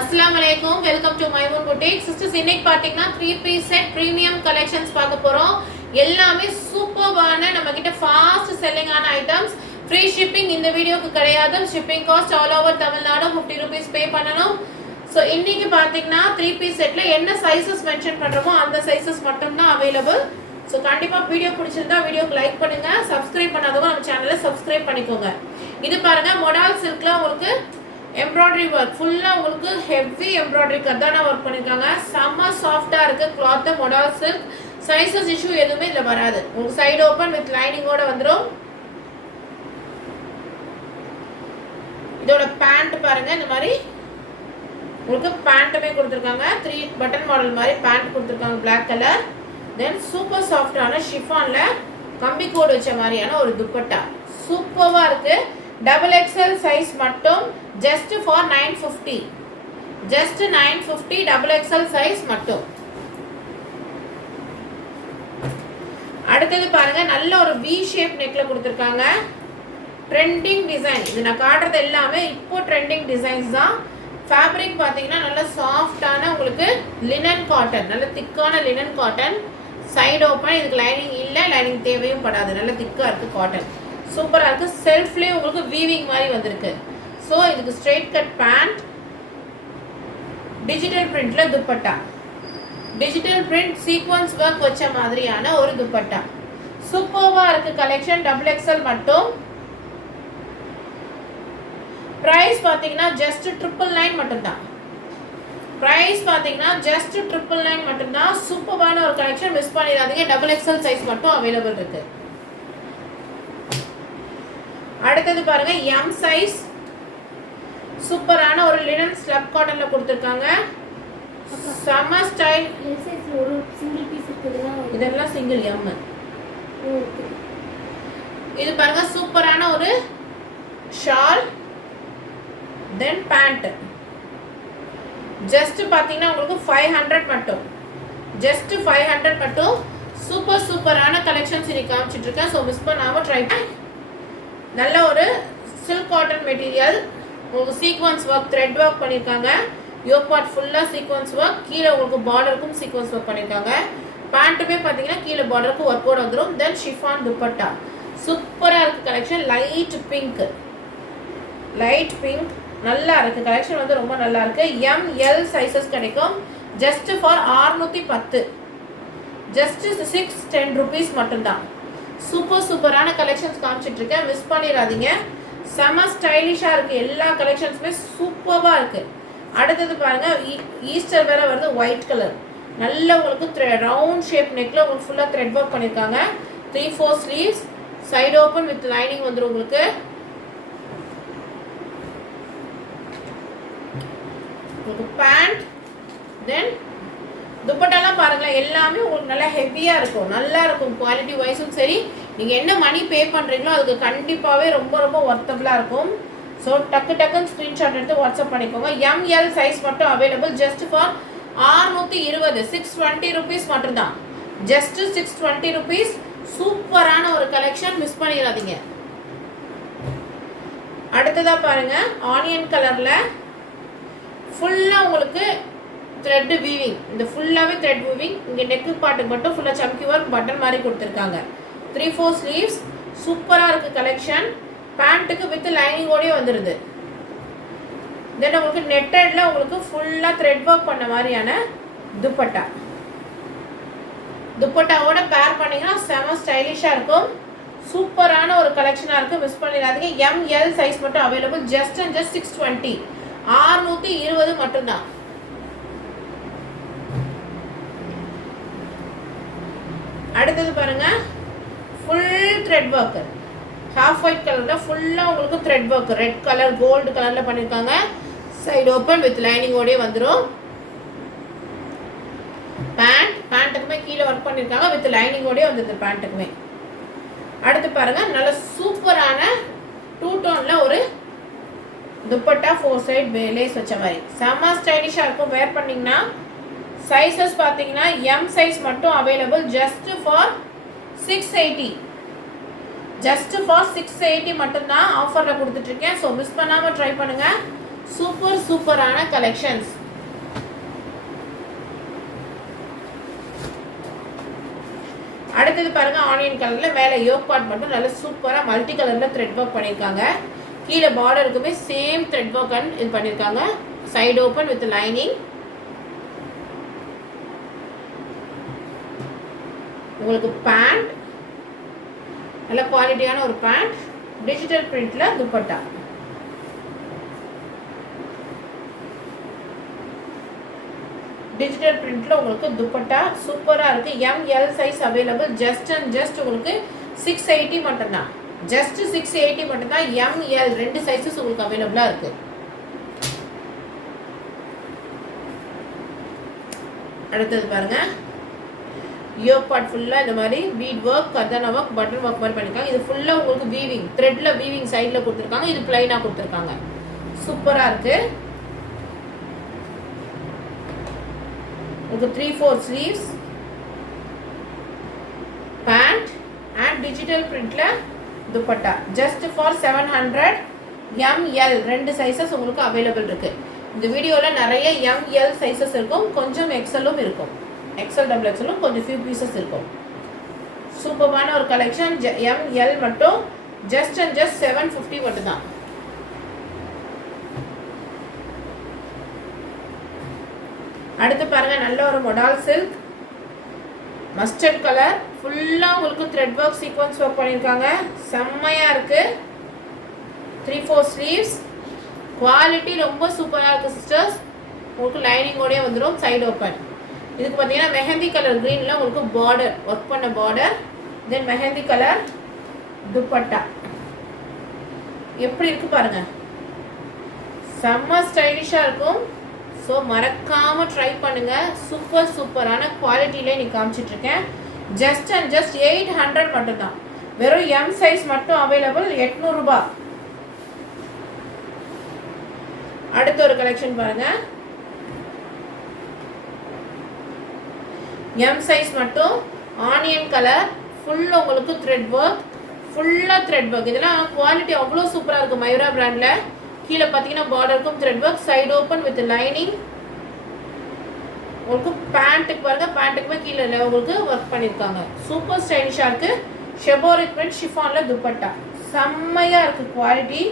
Assalamualaikum, welcome to my own boutique. Sisters, இன்னைக்கு பாத்தீங்கன்னா 3 piece set premium collections பார்க்க போறோம். எல்லாமே சூப்பர்வான நம்ம கிட்ட fast selling ஆன items. Free shipping இந்த வீடியோக்கு கிடையாது. Shipping cost all over Tamil Nadu 50 rupees pay பண்ணனும். So இன்னைக்கு பாத்தீங்கன்னா 3 piece setல என்ன sizes mention பண்றோமோ அந்த sizes மட்டும் தான் available. So கண்டிப்பா வீடியோ பிடிச்சிருந்தா வீடியோக்கு லைக் பண்ணுங்க. Subscribe பண்ணாதவங்க நம்ம சேனலை subscribe பண்ணிக்கோங்க. இது பாருங்க modal silkல உங்களுக்கு embroidery work full-ஆ உங்களுக்கு heavy embroidery கர்தானா work பண்ணிருக்காங்க. செம்ம சாஃப்ட்டா இருக்கு cloth modal silk. Sizes issue எதுவுமே இல்ல வராது. உங்களுக்கு side open with lining ஓட வந்துரும். இதோட pant பாருங்க இந்த மாதிரி உங்களுக்கு pantமே கொடுத்திருக்காங்க. 3 button model மாதிரி pant கொடுத்திருக்காங்க black color. Then super soft-ஆன chiffon-ல கம்பி கோடு வச்ச மாதிரியான ஒரு துப்பட்டா. சூப்பரா இருக்கு. Double XL size மட்டும் just for 950. Just 950 double XL size மட்டும். அடுத்தது பாருங்க நல்ல ஒரு V shape neckல கொடுத்திருக்காங்க. Trending design. இது நான் காட்டுறது எல்லாமே இப்போ trending designs தான். Fabric பாத்தீங்கன்னா நல்ல சாஃப்ட்டான உங்களுக்கு linen cotton. நல்ல திக்கான linen cotton. Side open இதுக்கு லைனிங் இல்ல, லைனிங் தேவையும் படாது. நல்ல திக்கா இருக்கு cotton. சூப்பரா இருக்கு. செல்ஃப்லயே உங்களுக்கு வீவிங் மாதிரி வந்திருக்கு. சோ இதுக்கு ஸ்ட்ரைட் கட் பேண்ட், டிஜிட்டல் பிரிண்ட்ல dupatta, digital print sequins work வச்ச மாதிரியான ஒரு துப்பட்டா. சூப்பர்வா இருக்கு கலெக்ஷன். டபுள் எக்ஸ்எல் மட்டும். பிரைஸ் பாத்தீங்கன்னா ஜஸ்ட் 999 மட்டும் தான். பிரைஸ் பாத்தீங்கன்னா ஜஸ்ட் 999 மட்டும் தான். சூப்பரான ஒரு கலெக்ஷன், மிஸ் பண்ணிடாதீங்க. டபுள் எக்ஸ்எல் சைஸ் மட்டும் அவைலபிள் இருக்கு. அடுத்தது பாருங்க M சைஸ் சூப்பரான ஒரு லினன் ஸ்லப் காட்டன்ல கொடுத்திருக்காங்க. சம ஸ்டைல். L சைஸ்ல ஒரு சிங்கிள் பீஸ் இருக்குதுனா இதெல்லாம் சிங்கிள் M. இது பாருங்க சூப்பரான ஒரு ஷால், தென் பேண்ட். ஜஸ்ட் பாத்தீங்கன்னா உங்களுக்கு 500 மட்டும். ஜஸ்ட் 500 மட்டும். சூப்பரான கலெக்ஷன்ஸ் இன்னைக்கு காமிச்சிட்டு இருக்கேன். சோ மிஸ் பண்ணாம ட்ரை பண்ணி. நல்ல ஒரு சில்க் காட்டன் மெட்டீரியல், உங்களுக்கு சீக்வென்ஸ் ஒர்க் த்ரெட் ஒர்க் பண்ணிருக்காங்க. யோக் பார்ட் ஃபுல்லா சீக்வென்ஸ் ஒர்க், கீழே உங்களுக்கு பார்டருக்கும் சீக்வென்ஸ் ஒர்க் பண்ணிருக்காங்க. பேண்ட்டுமே பாத்தீங்கன்னா கீழே பார்டருக்கு ஒர்க்கோட வந்துரும். தென் ஷிஃபான் துப்பட்டா. சூப்பரா இருக்கு collection. Light pink, light pink நல்லா இருக்கு கலெக்ஷன். வந்து ரொம்ப நல்லா இருக்கு. ML சைஸஸ் கிடைக்கும். Just for 610. ஜஸ்ட் 610 rupees மட்டும் தான். சூப்பரான கலெக்ஷன்ஸ் காமிச்சிட்டு இருக்கேன், மிஸ் பண்ணிடாதீங்க. செம ஸ்டைலிஷா இருக்கு. எல்லா கலெக்ஷன்ஸுமே சூப்பரா இருக்கு. அடுத்தது பாருங்க ஈஸ்டர் வேற வருது. ஒயிட் கலர் நல்ல உங்களுக்கு ரவுண்ட் ஷேப் நெக்ல உங்களுக்கு ஃபுல்லா த்ரெட் ஒர்க் பண்ணிருக்காங்க. 3/4 sleeves, side open with lining வந்துரும் உங்களுக்கு. பேண்ட், தென் துப்பட்டாலாம் பாருங்களேன் எல்லாமே உங்களுக்கு நல்லா ஹெவியா இருக்கும். நல்லா இருக்கும் குவாலிட்டி வைஸும் சரி. நீங்க என்ன மணி பே பண்றீங்களோ அதுக்கு கண்டிப்பாவே ரொம்ப ஒர்த்தபிளா இருக்கும். ஸோ டக்குன்னு ஸ்கிரீன்ஷாட் எடுத்து வாட்ஸ்அப் பண்ணிக்கோங்க. ML சைஸ் மட்டும் அவைலபிள். ஜஸ்ட் ஃபார் 620, 620 rupees மட்டும் தான். Just 620 rupees. சூப்பரான ஒரு கலெக்ஷன், மிஸ் பண்ணிடாதீங்க. அடுத்ததா பாருங்க ஆனியன் கலர்ல ஃபுல்லா உங்களுக்கு த்ரெட் வீவிங். இந்த ஃபுல்லாவே த்ரெட் வீவிங். இங்க நெக் பார்ட்டுக்கு மட்டும் ஃபுல்லா சம்கி ஒர்க் பட்டன் மாதிரி கொடுத்திருக்காங்க. 3/4 ஸ்லீவ்ஸ். சூப்பரா இருக்கு கலெக்ஷன். பேண்ட்டுக்கு வித் லைனிங் ஓடயே வந்துருது. தென் உங்களுக்கு நெட்டட்ல உங்களுக்கு ஃபுல்லா த்ரெட் ஒர்க் பண்ண மாதிரியான துப்பட்டா. துப்பட்டாவோட பேர் பண்ணீங்கன்னா செம ஸ்டைலிஷா இருக்கும். சூப்பரான ஒரு கலெக்ஷனா இருக்கு, மிஸ் பண்ணிடாதீங்க. ML சைஸ் மட்டும் அவைலபிள். ஜஸ்ட் 620, 620 மட்டும் தான். அடுத்தது பாருங்க full thread work. Half white கலர்ல ஃபுல்லா உங்களுக்கு thread work red colour gold கலர்ல பண்ணிருக்காங்க. சைடு ஓபன் வித் லைனிங் ஓடயே வந்துரும். பேண்ட்டுக்குமே கீழே ஒர்க் பண்ணிருக்காங்க வித் லைனிங் ஓடயே வந்துருது பேண்ட்டுக்குமே. அடுத்து பாருங்க நல்ல சூப்பரான 2 டோன்ல ஒரு துப்பட்டா 4 சைடு லேஸ் வச்ச மாதிரி செம ஸ்டைலிஷா இருக்கும். வேர் பண்ணீங்கன்னா சைஸஸ் பாத்தீங்கன்னா M சைஸ் மட்டும் available. Just for 680. Just for 680 மட்டும் தான் ஆஃபர்ல கொடுத்துட்டு இருக்கேன். ஸோ மிஸ் பண்ணாம ட்ரை பண்ணுங்க. சூப்பரான கலெக்ஷன்ஸ். அடுத்தது பாருங்க, ஆனியன் கலர்ல மேல யோக் பார்ட் மட்டும் நல்ல சூப்பரா மல்டி கலர்ல த்ரெட் ஒர்க் பண்ணிருக்காங்க. கீழே பார்டருக்குமே சேம் த்ரெட் ஒர்க் இது பண்ணிருக்காங்க. Side open with lining. உங்களுக்கு பேண்ட் நல்ல குவாலிட்டியான ஒரு பேண்ட், டிஜிட்டல் பிரிண்ட்ல துப்பட்டா. டிஜிட்டல் பிரிண்ட்ல உங்களுக்கு துப்பட்டா சூப்பரா இருக்கு. ML size available. Just and just உங்களுக்கு 680 மட்டும்தான். ஜஸ்ட் 680 மட்டும்தான். ML 2 சைஸஸ் உங்களுக்கு அவைலபிளா இருக்கு. அடுத்தது பாருங்க, யோக் பார்ட் ஃபுல்லா இந்த மாதிரி bead work, kardana work, button work மாதிரி பண்ணிருக்காங்க. இது ஃபுல்லா உங்களுக்கு வீவிங், த்ரெட்ல வீவிங் சைடுல கொடுத்துருக்காங்க. இது பிளைனா கொடுத்துருக்காங்க. சூப்பரா இருக்கு. உங்களுக்கு 3/4 ஸ்லீவ்ஸ், பேண்ட் அண்ட் டிஜிட்டல் பிரிண்ட்ல dupatta. Just for 700. ML 2 sizes உங்களுக்கு அவைலபிள் இருக்கு. இந்த வீடியோல நிறைய ML சைஸஸ் இருக்கும், கொஞ்சம் XLம் இருக்கும். XL டபுள் XLம் கொஞ்சம் ஃபியூ பீசஸ் இருக்கும். சூப்பரான ஒரு கலெக்ஷன். ML மட்டும் ஜஸ்ட் அண்ட் ஜஸ்ட் 750 மட்டும் தான். அடுத்து பாருங்க, நல்ல ஒரு மொடால் சில்க் மஸ்டர்ட் கலர், ஃபுல்லா உங்களுக்கு த்ரெட் ஒர்க், சீக்வன்ஸ் ஒர்க் பண்ணிருக்காங்க. செம்மையா இருக்கு. 3/4 ஸ்லீவ்ஸ். குவாலிட்டி ரொம்ப சூப்பரா இருக்கு சிஸ்டர்ஸ். உங்களுக்கு லைனிங்கோடய வந்துடும். Side open. இதுக்கு பார்த்தீங்கன்னா மெஹந்தி கலர் கிரீன்ல உங்களுக்கு பார்டர் ஒர்க் பண்ண பார்டர், தென் மெஹந்தி கலர் துப்பட்டா. எப்படி இருக்கு பாருங்க, செம்ம ஸ்டைலிஷா இருக்கும். ஸோ மறக்காம ட்ரை பண்ணுங்க. சூப்பரான குவாலிட்டியில நீ காமிச்சிட்டு இருக்கேன். ஜஸ்ட் அண்ட் ஜஸ்ட் 800 மட்டும்தான். வெறும் M சைஸ் மட்டும் அவைலபிள். 800 ரூபாய். அடுத்த ஒரு கலெக்ஷன் பாருங்க, M சைஸ் மட்டும் ஆனியன் கலர், ஃபுல் உங்களுக்கு த்ரெட் ஒர்க், ஃபுல்லா த்ரெட் ஒர்க். இதெல்லாம் குவாலிட்டி அவ்வளோ சூப்பரா இருக்கு. மயூரா பிராண்ட்ல. கீழே பார்த்தீங்கன்னா பார்டருக்கும் thread work, side open with lining. உங்களுக்கு பேண்ட்டுக்கு பாருங்க, பேண்ட்டுக்குமே கீழே உங்களுக்கு ஒர்க் பண்ணியிருக்காங்க. சூப்பர் ஸ்டைலிஷா இருக்கு. ஷெபோரிக் பிரிண்ட் ஷிஃபான்ல துப்பட்டா. செம்மையா இருக்கு குவாலிட்டி.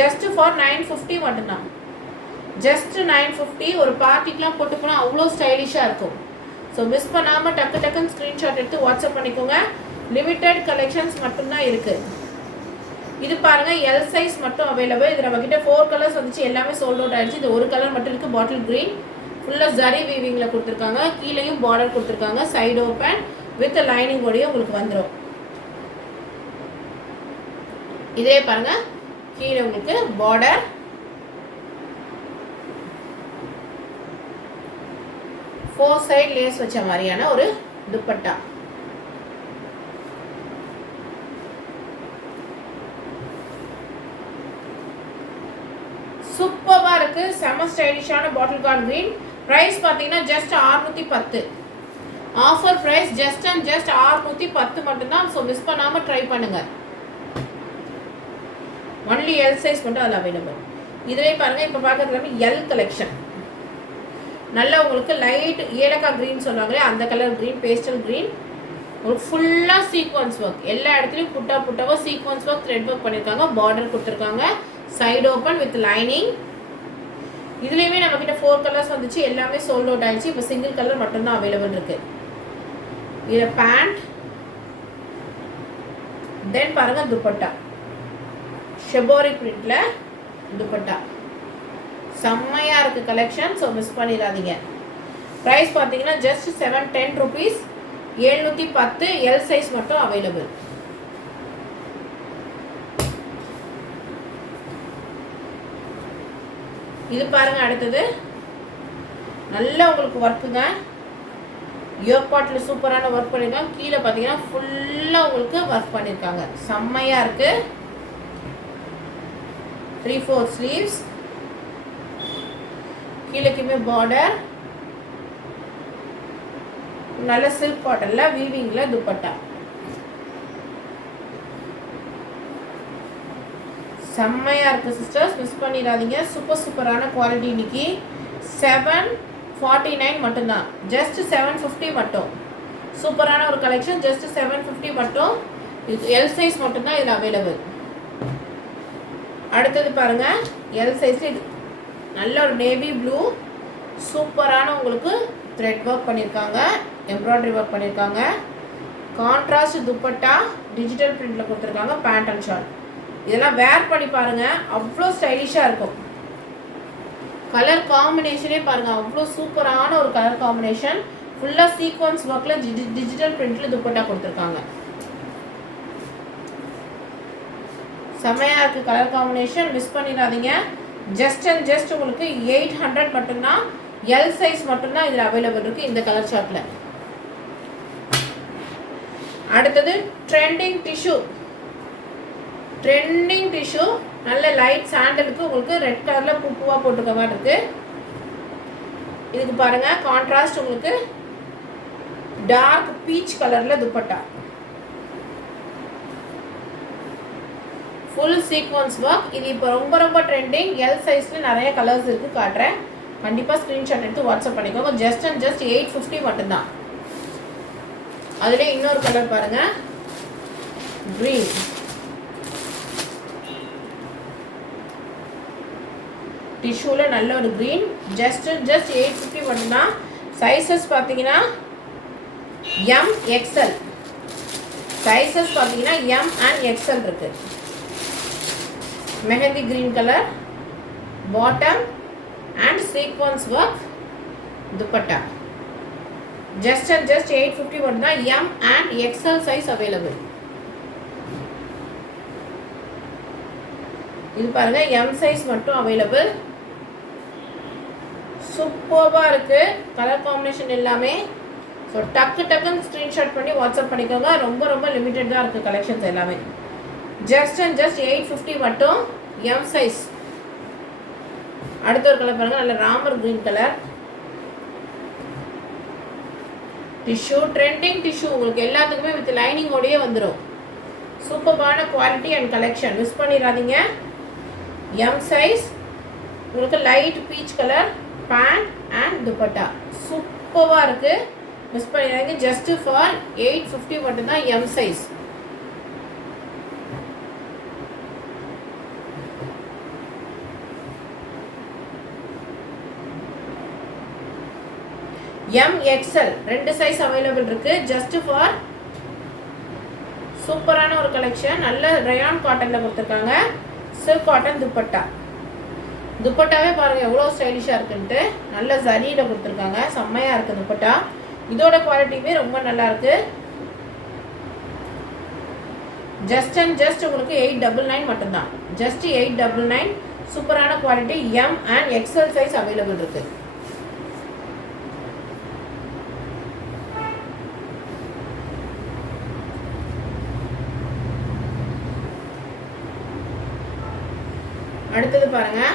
ஜஸ்ட் ஃபார் 950 மட்டும்தான். ஜஸ்ட் 950. ஒரு பார்ட்டிக்கெலாம் போட்டு போனால் அவ்வளோ ஸ்டைலிஷாக இருக்கும். ஸோ மிஸ் பண்ணாமல் டக்குன்னு ஸ்க்ரீன்ஷாட் எடுத்து வாட்ஸ்அப் பண்ணிக்கோங்க. லிமிட்டட் கலெக்ஷன்ஸ் மட்டும்தான் இருக்குது. இது பாருங்க, L சைஸ் மட்டும் அவைலபிள். இது நம்ம கிட்ட 4 கலர்ஸ் வந்துச்சு, எல்லாமே சோல்ட் அவுட் ஆயிடுச்சு. இது ஒரு கலர் மட்டும் இருக்கு, பாட்டில் கிரீன். ஃபுல்லா ஜரி வீவிங்ல கொடுத்துருக்காங்க. கீழேயும் பார்டர் கொடுத்துருக்காங்க. சைடு ஓப்பன் வித் லைனிங் ஓடயே உங்களுக்கு வந்துடும். இதே பாருங்க, கீழே உங்களுக்கு பார்டர், ஃபோர் சைடு லேஸ் வச்ச மாதிரியான ஒரு துப்பட்டா. சூப்பரா இருக்கு. செம ஸ்டைலிஷான பாட்டில் கார்ட் கிரீன். பிரைஸ் பார்த்தீங்கன்னா just 610. Offer price just and just 610 மட்டும்தான். ஸோ மிஸ் பண்ணாம ட்ரை பண்ணுங்க. ஒன்லி L சைஸ் மட்டும் அதில் அவைலபிள். இதுலேயே பாருங்க, இப்போ பார்க்கறது L கலெக்ஷன். நல்லா உங்களுக்கு லைட் ஏலக்காய் கிரீன் சொல்லுவாங்களே அந்த கலர் கிரீன், பேஸ்டல் கிரீன். உங்களுக்கு ஃபுல்லாக சீக்வன்ஸ் ஒர்க். எல்லா இடத்துலையும் புட்டாவாக சீக்வன்ஸ் ஒர்க், த்ரெட் ஒர்க் பண்ணியிருக்காங்க. பார்டர் கொடுத்துருக்காங்க. Side open with lining. இதுலேயுமே நம்மக்கிட்ட 4 கலர்ஸ் வந்துச்சு, எல்லாமே சோல்ட் அவுட் ஆயிடுச்சு. இப்போ சிங்கிள் கலர் மட்டும்தான் அவைலபிள் இருக்கு. இதில் பேண்ட், தென் பாருங்க துப்பட்டா. ஷெபோரிக் பிரிண்ட்ல துப்பட்டா. செம்மையா இருக்கு கலெக்ஷன். ஸோ மிஸ் பண்ணிடாதீங்க. ப்ரைஸ் பார்த்தீங்கன்னா ஜஸ்ட் 710 rupees. 710. L சைஸ் மட்டும் அவைலபிள். இது பாருங்க, அடுத்தது நல்ல உங்களுக்கு ஒர்க்குங்க. யோக் பார்ட்ல சூப்பரான ஒர்க் பண்ணிருக்காங்க. கீழே பார்த்தீங்கன்னா ஃபுல்லா உங்களுக்கு ஒர்க் பண்ணிருக்காங்க. செம்மையா இருக்கு. 3/4 ஸ்லீவ்ஸ். கீழேக்குமே பார்டர். நல்ல சில்க் காட்டன்ல வீவிங்ல துப்பட்டா. செம்மையாக இருக்குது சிஸ்டர்ஸ், மிஸ் பண்ணிடாதீங்க. சூப்பரான குவாலிட்டி. இன்னைக்கு 749 மட்டும்தான், ஜஸ்ட் 750 மட்டும். சூப்பரான ஒரு கலெக்ஷன், ஜஸ்ட் 750 மட்டும். இது எல் சைஸ் மட்டும்தான் இதில் அவைலபிள். அடுத்தது பாருங்கள், எல் சைஸ். இது நல்ல ஒரு நேவி ப்ளூ, சூப்பரான உங்களுக்கு த்ரெட் ஒர்க் பண்ணியிருக்காங்க, எம்ப்ராய்டரி ஒர்க் பண்ணியிருக்காங்க. கான்ட்ராஸ்ட் துப்பட்டா டிஜிட்டல் பிரிண்டில் கொடுத்துருக்காங்க. பேண்ட் அண்ட் ஷார்ட் இதெல்லாம் வேர் பண்ணி பாருங்கள், அவ்வளோ ஸ்டைலிஷாக இருக்கும். கலர் காம்பினேஷனே பாருங்கள், அவ்வளோ சூப்பரான ஒரு கலர் காம்பினேஷன். ஃபுல்லாக சீக்வன்ஸ் ஒர்க்கில் டிஜிட்டல் பிரிண்டில் துப்பட்டா கொடுத்துருக்காங்க. செம்மையாக இருக்குது கலர் காம்பினேஷன், மிஸ் பண்ணிடாதீங்க. ஜஸ்ட் அண்ட் ஜஸ்ட் உங்களுக்கு 800 மட்டும்தான். எல் சைஸ் மட்டும்தான் இதில் அவைலபிள் இருக்குது இந்த கலர் சார்ட்டில். அடுத்தது ட்ரெண்டிங் டிஷ்யூ நல்ல லைட் சாண்டலுக்கு உங்களுக்கு ரெட் கலரில் பூவாக போட்டுக்க மாதிரி இருக்குது. இதுக்கு பாருங்கள், கான்ட்ராஸ்ட் உங்களுக்கு டார்க் பீச் கலரில் துப்பட்டா, ஃபுல் சீக்வன்ஸ் ஒர்க். இது இப்போ ரொம்ப ட்ரெண்டிங். எல் சைஸில் நிறைய கலர்ஸ் இருக்குது, காட்டுறேன். கண்டிப்பாக ஸ்க்ரீன்ஷாட் எடுத்து வாட்ஸ்அப் பண்ணிக்கோங்க. ஜஸ்ட் அண்ட் ஜஸ்ட் 850 மட்டும்தான். அதுலேயே இன்னொரு கலர் பாருங்கள், க்ரீன். டிஷ்யூவில் நல்ல ஒரு க்ரீன், ஜஸ்ட் 850 மட்டும்தான். சைஸஸ் பார்த்தீங்கன்னா எம் எக்ஸ்எல், சைஸஸ் பார்த்தீங்கன்னா எம் அண்ட் எக்ஸ்எல் இருக்குது. Mehndi green colour bottom and sequence work dupatta. Just and just 850 மட்டும்தான். M and XL size available. இது பாருங்கள், எம் சைஸ் மட்டும் அவைலபிள். சூப்பராக இருக்குது கலர் காம்பினேஷன் எல்லாமே. ஸோ டக்குன்னு ஸ்க்ரீன்ஷாட் பண்ணி வாட்ஸ்அப் பண்ணிக்கோங்க. ரொம்ப லிமிட்டட் தான் இருக்குது கலெக்ஷன்ஸ் எல்லாமே. ஜஸ்ட் அண்ட் ஜஸ்ட் 850 மட்டும், எம் சைஸ். அடுத்த ஒரு கலர் பாருங்கள், நல்ல ராமர் green colour. Tissue trending tissue உங்களுக்கு எல்லாத்துக்குமே வித் லைனிங்கோடையே வந்துடும். சூப்பரான குவாலிட்டி அண்ட் கலெக்ஷன், மிஸ் பண்ணிடாதீங்க. எம் சைஸ் உங்களுக்கு light peach colour pant and dupatta சூப்பராக இருக்குது, மிஸ் பண்ணிடாதீங்க. ஜஸ்ட் ஃபார் 850 மட்டும்தான், எம் சைஸ். எம் எக்ஸ்எல் ரெண்டு சைஸ் அவைலபிள் இருக்குது. ஜஸ்ட் ஃபார் சூப்பரான ஒரு கலெக்ஷன். நல்ல ரயான் காட்டனில் கொடுத்துருக்காங்க. Silk cotton dupatta. துப்பட்டாவே பாருங்கள் எவ்வளோ ஸ்டைலிஷாக இருக்குன்ட்டு. நல்ல ஜரியில் கொடுத்துருக்காங்க, செம்மையாக இருக்குது துப்பட்டா. இதோட குவாலிட்டியுமே ரொம்ப நல்லாயிருக்கு. ஜஸ்ட் அண்ட் ஜஸ்ட் உங்களுக்கு 899 மட்டும்தான். ஜஸ்ட் 899. சூப்பரான quality. M and XL size available இருக்குது. அடுத்தது பாருங்கள்,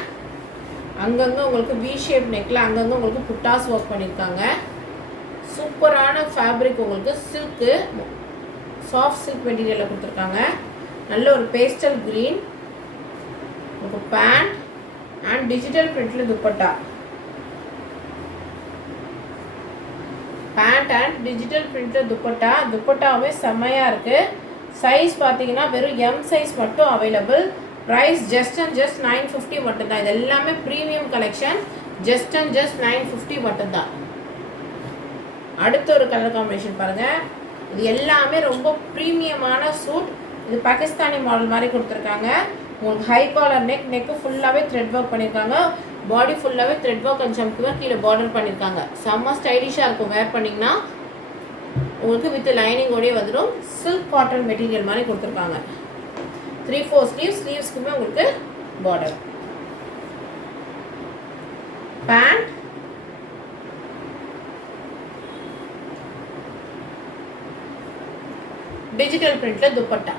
அங்கங்கே உங்களுக்கு வி ஷேப் நெக்கில் அங்கங்கே உங்களுக்கு புட்டாஸ் ஒர்க் பண்ணியிருக்காங்க. சூப்பரான ஃபேப்ரிக் உங்களுக்கு சில்க்கு, சாஃப்ட் சில்க் மெட்டீரியலில் கொடுத்துருக்காங்க. நல்ல ஒரு பேஸ்டல் க்ரீன் உங்களுக்கு பேண்ட் அண்ட் டிஜிட்டல் பிரிண்டில் துப்பட்டா. பேண்ட் அண்ட் டிஜிட்டல் பிரிண்டில் துப்பட்டா. துப்பட்டாவே செம்மையாக இருக்குது. சைஸ் பார்த்தீங்கன்னா வெறும் எம் சைஸ் மட்டும் available. Price just and just 950 மட்டும்தான். இது எல்லாமே premium collection. Just and just 950 மட்டும்தான். அடுத்த ஒரு கலர் காம்பினேஷன் பாருங்கள். இது எல்லாமே ரொம்ப ப்ரீமியமான சூட். இது பாகிஸ்தானி மாடல் மாதிரி கொடுத்துருக்காங்க. உங்களுக்கு ஹை காலர் நெக்கு ஃபுல்லாகவே த்ரெட் ஒர்க் பண்ணியிருக்காங்க. பாடி ஃபுல்லாகவே த்ரெட் ஒர்க் அண்ட் சம்க்கு கீழே பார்டர் பண்ணியிருக்காங்க. செம்ம ஸ்டைலிஷாக இருக்கும் வேர் பண்ணிங்கன்னா. உங்களுக்கு வித் லைனிங்கோடய வந்துடும். சில்க் காட்டன் மெட்டீரியல் மாதிரி கொடுத்துருக்காங்க. 3/4 ஸ்லீவ்ஸ்க்குமே உங்களுக்கு பார்டர். பேண்ட் டிஜிட்டல் பிரிண்ட்ல துப்பட்டா.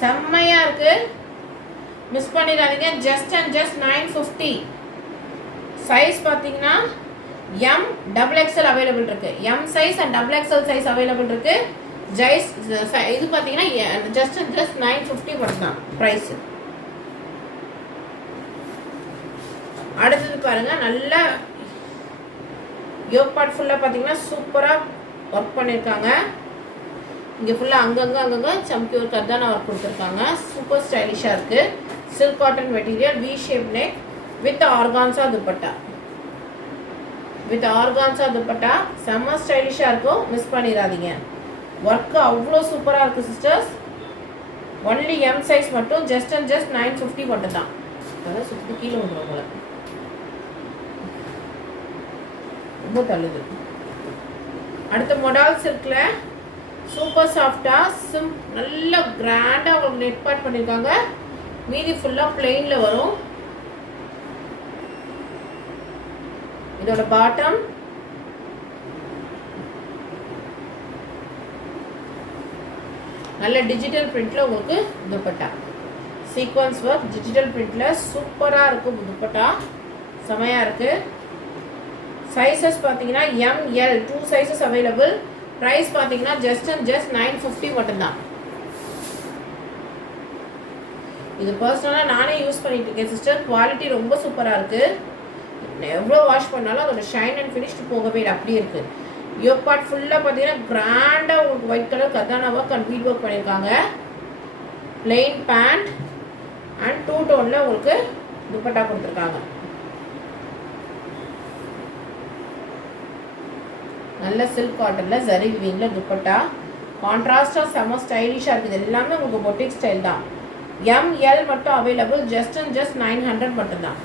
செம்மையா இருக்கு, மிஸ் பண்ணிடாதீங்க. Just and just 950. சைஸ் பார்த்தீங்கன்னா எம் XXL அவைலபிள் இருக்கு. M size and XXL size available இருக்கு. ஜெய்ஸ் இது பார்த்தீங்கன்னா ஜஸ்ட் 950 மட்டும் தான் ப்ரைஸு. அடுத்தது பாருங்க, நல்ல யோக் பார்ட் ஃபுல்லாக பார்த்தீங்கன்னா சூப்பராக ஒர்க் பண்ணியிருக்காங்க. இங்கே ஃபுல்லாக அங்கங்கே சம்கி ஒரு கர்தானா ஒர்க் கொடுத்துருக்காங்க. சூப்பர் ஸ்டைலிஷாக இருக்குது. Silk cotton material, we shape neck with organza dupatta. செம்ம ஸ்டைலிஷாக இருக்கும், மிஸ் பண்ணிடாதீங்க. ஒர்க்கு அவ்வளோ சூப்பராக இருக்குது சிஸ்டர்ஸ். ஒன்லி எம் சைஸ் மட்டும் ஜஸ்ட் 950 மட்டும் தான். அதான் சுற்றி கீழே வந்துடும் போல, ரொம்ப தள்ளுது. அடுத்த மொடால் சில்கில் சூப்பர் சாஃப்டாக நல்ல கிராண்டாக உங்களுக்கு நெட் பார்ட் பண்ணியிருக்காங்க. மீதி ஃபுல்லாக பிளெயினில் வரும். இதோட பாட்டம் நல்ல டிஜிட்டல் பிரிண்ட்ல உங்களுக்கு துப்பட்டா. சீக்வன்ஸ் ஒர்க் டிஜிட்டல் பிரிண்ட்ல சூப்பராக இருக்கும் துப்பட்டா, செமையாக இருக்குது. சைஸஸ் பார்த்தீங்கன்னா ML 2 சைஸஸ் அவைலபிள். ப்ரைஸ் பார்த்தீங்கன்னா ஜஸ்ட் 950 மட்டும்தான். இது பர்சனலாக நானே யூஸ் பண்ணிட்டு இருக்கேன் சிஸ்டர். குவாலிட்டி ரொம்ப சூப்பராக இருக்குது. எவ்வளோ வாஷ் பண்ணாலும் அதோட ஷைன் அண்ட் ஃபினிஷ்டு போகவே இல்லை, அப்படியே இருக்குது. யோக் பார்ட் ஃபுல்லாக பார்த்தீங்கன்னா கிராண்டாக உங்களுக்கு white colour kardana work and bead work பண்ணியிருக்காங்க. பிளெயின் பேண்ட் அண்ட் 2 டோனில் உங்களுக்கு துப்பட்டா கொடுத்துருக்காங்க. நல்ல சில்க் காட்டனில் ஜரி வீவிங்கில் துப்பட்டா. கான்ட்ராஸ்டாக செம்ம ஸ்டைலிஷாக இருக்குது. எல்லாமே உங்களுக்கு பொட்டிக் ஸ்டைல் தான். ML மட்டும் அவைலபிள். ஜஸ்ட் 900 மட்டும்தான்.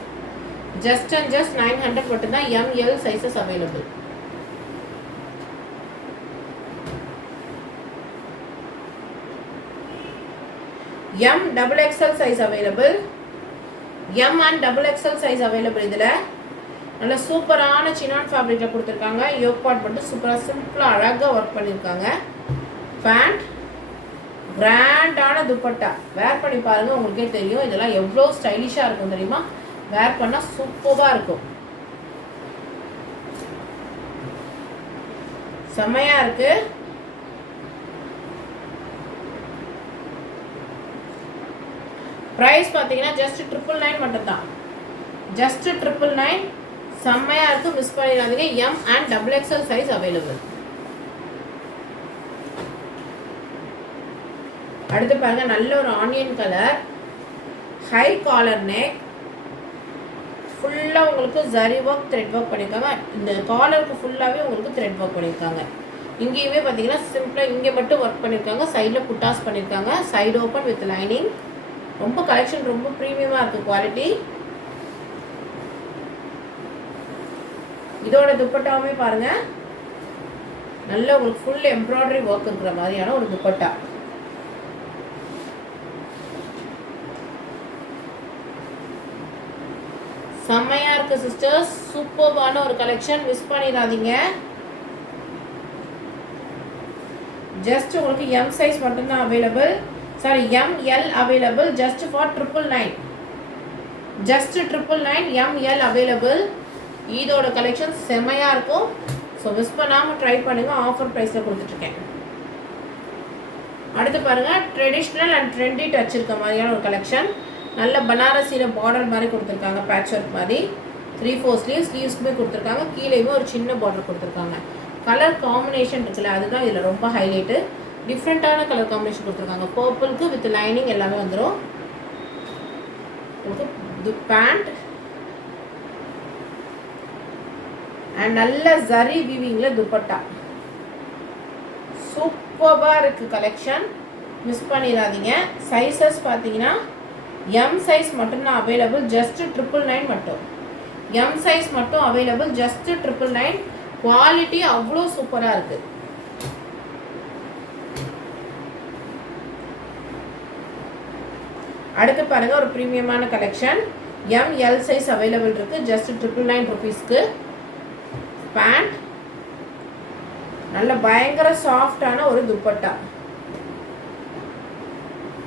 ஜஸ்ட் 900 மட்டும்தான் ML sizes available. XXL size available. M and XXL size available. இதில் நல்ல சூப்பரான சினான் ஃபேப்ரிக்கில் கொடுத்துருக்காங்க. யோக் பார்ட் மட்டும் சூப்பராக சிம்பிளாக அழகாக ஒர்க் பண்ணியிருக்காங்க. பேண்ட் கிராண்டான துப்பட்டா. வேர் பண்ணி பாருங்கள், உங்களுக்கே தெரியும் இதெல்லாம் எவ்வளோ ஸ்டைலிஷாக இருக்கும் தெரியுமா. வேர் பண்ணால் சூப்பராக இருக்கும், செம்மையாக இருக்குது. ப்ரைஸ் பார்த்தீங்கன்னா ஜஸ்ட் 999 மட்டும்தான். ஜஸ்ட் 999. செம்மையாக இருக்குது, மிஸ் பண்ணிடாதீங்க. M and XXL size available. அடுத்து பாருங்கள், நல்ல ஒரு onion colour high collar neck. ஃபுல்லாக உங்களுக்கு ஜரி ஒர்க் த்ரெட் ஒர்க் பண்ணியிருக்காங்க. இந்த காலருக்கு ஃபுல்லாகவே உங்களுக்கு த்ரெட் ஒர்க் பண்ணியிருக்காங்க. இங்கேயுமே பார்த்தீங்கன்னா சிம்பிளாக இங்கே மட்டும் ஒர்க் பண்ணியிருக்காங்க. சைடில் புட்டாஸ் பண்ணியிருக்காங்க. Side open with lining. ரொம்ப கலெக்ஷன் ரொம்ப ப்ரீமியமாக இருக்குது குவாலிட்டி. இதோட துப்பட்டாவுமே பாருங்கள், நல்ல உங்களுக்கு ஃபுல் எம்ப்ராய்டரி ஒர்க் இருக்கிற மாதிரியான ஒரு துப்பட்டா. செம்மையாக இருக்குது சிஸ்டர்ஸ். சூப்பர்பான ஒரு கலெக்ஷன், மிஸ் பண்ணிடாதீங்க. ஜஸ்ட் உங்களுக்கு M சைஸ் மட்டும்தான் available. Sorry, ML available. Just for 999. Just 999 ML available. இதோட கலெக்ஷன் செம்மையாக இருக்கும். ஸோ மிஸ் பண்ணாமல் ட்ரை பண்ணுங்கள். ஆஃபர் ப்ரைஸில் கொடுத்துட்ருக்கேன். அடுத்து பாருங்கள், ட்ரெடிஷ்னல் அண்ட் ட்ரெண்டி டச் இருக்க மாதிரியான ஒரு கலெக்ஷன். நல்ல பனாரசியில் பார்டர் மாதிரி கொடுத்துருக்காங்க. பேட்ச் ஒர்க் மாதிரி 3/4 ஸ்லீவ்ஸ்க்குமே கொடுத்துருக்காங்க. கீழேயுமே ஒரு சின்ன பார்டர் கொடுத்துருக்காங்க. கலர் காம்பினேஷன் இருக்குல்ல, அதுதான் இதில் ரொம்ப ஹைலைட்டு. டிஃப்ரெண்ட்டான கலர் காம்பினேஷன் கொடுத்துருக்காங்க. பர்பிளுக்கு வித் லைனிங் எல்லாமே வந்துடும். உங்களுக்கு பேண்ட் அண்ட் நல்ல ஜரி வீவிங்கில் துப்பட்டா. சூப்பராக இருக்குது கலெக்ஷன், மிஸ் பண்ணிடாதீங்க. சைஸஸ் பார்த்தீங்கன்னா M சைஸ் மட்டும்தான் அவைலபிள். ஜஸ்ட் 999 மட்டும். M சைஸ் மட்டும் அவைலபிள். ஜஸ்ட் 999. குவாலிட்டி அவ்வளோ சூப்பராக இருக்குது. அடுத்து பாருங்கள், ஒரு ப்ரீமியமான கலெக்ஷன். ML சைஸ் அவைலபிள் இருக்குது. ஜஸ்ட் 999 ருபீஸ்க்கு. பேண்ட் நல்ல பயங்கர சாஃப்டான ஒரு துப்பட்டா.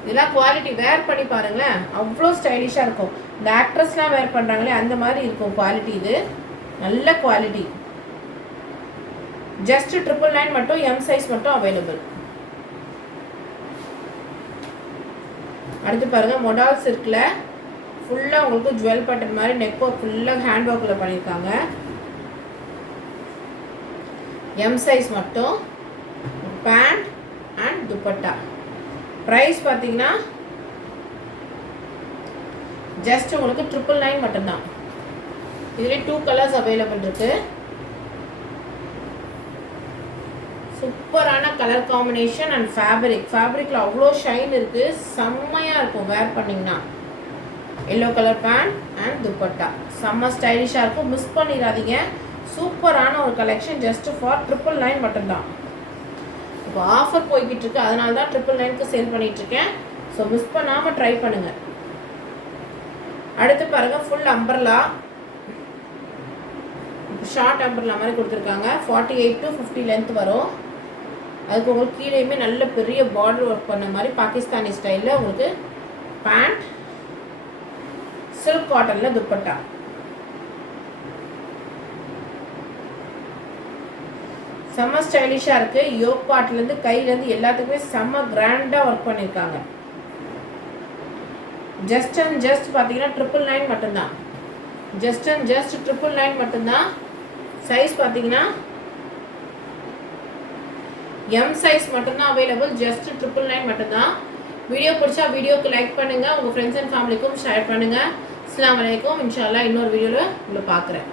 இதெல்லாம் குவாலிட்டி வேர் பண்ணி பாருங்களேன், அவ்வளோ ஸ்டைலிஷாக இருக்கும். இந்த ஆக்ட்ரஸ்லாம் வேர் பண்ணுறாங்களே அந்த மாதிரி இருக்கும் குவாலிட்டி. இது நல்ல குவாலிட்டி. ஜஸ்ட் 999 மட்டும். M சைஸ் மட்டும் அவைலபிள். அடுத்து பாருங்கள் மொடால் சில்கில் ஃபுல்லாக உங்களுக்கு ஜுவல் பட்டன் மாதிரி நெக் ஒர்க் ஃபுல்லாக ஹேண்ட் ஒர்க்கில் பண்ணியிருக்காங்க. எம் சைஸ் மட்டும். Pant and dupatta. ப்ரைஸ் பார்த்தீங்கன்னா ஜஸ்ட் உங்களுக்கு 999 மட்டும்தான். இதுலேயே 2 கலர்ஸ் அவைலபிள் இருக்குது. சூப்பரான கலர் காம்பினேஷன் அண்ட் ஃபேப்ரிக்கில் அவ்வளோ ஷைன் இருக்குது. செம்மையாக இருக்கும் வேர் பண்ணிங்கன்னா. Yellow colour pant and dupatta செம்ம ஸ்டைலிஷாக இருக்கும். மிஸ் பண்ணிடாதீங்க. சூப்பரான ஒரு கலெக்ஷன் ஜஸ்ட் ஃபார் 999 மட்டும்தான். இப்போ ஆஃபர் போய்கிட்டு இருக்கு, அதனால தான் 999க்கு சேல் பண்ணிகிட்ருக்கேன். ஸோ மிஸ் பண்ணாமல் ட்ரை பண்ணுங்கள். அடுத்து பாருங்கள் ஃபுல் அம்பர்லா, ஷார்ட் அம்பர்லா மாதிரி கொடுத்துருக்காங்க. 48 to 50 லென்த் வரும். அதுக்கு உங்களுக்கு கீழேயுமே நல்ல பெரிய பார்டர் ஒர்க் பண்ண மாதிரி பாகிஸ்தானி ஸ்டைலில் உங்களுக்கு பேண்ட், சில்க் காட்டனில் துப்பட்டா. செம்ம ஸ்டைலிஷாக இருக்குது. யோக் பார்ட்லேருந்து கையிலேருந்து எல்லாத்துக்குமே செம்ம கிராண்டாக ஒர்க் பண்ணியிருக்காங்க. ஜஸ்ட் அண்ட் ஜஸ்ட் பார்த்தீங்கன்னா 999 மட்டும்தான். ஜஸ்ட் அண்ட் ஜஸ்ட் 999 மட்டும்தான். சைஸ் பார்த்தீங்கன்னா எம் சைஸ் மட்டும்தான் அவைலபிள். ஜஸ்ட் 999 மட்டும்தான். வீடியோ பிடிச்சா வீடியோக்கு லைக் பண்ணுங்கள், உங்கள் ஃப்ரெண்ட்ஸ் அண்ட் ஃபேமிலிக்கும் ஷேர் பண்ணுங்கள். அஸ்ஸலாமு அலைக்கும். இன்ஷா அல்லாஹ் இன்னொரு வீடியோவில் உங்களை பார்க்குறேன்.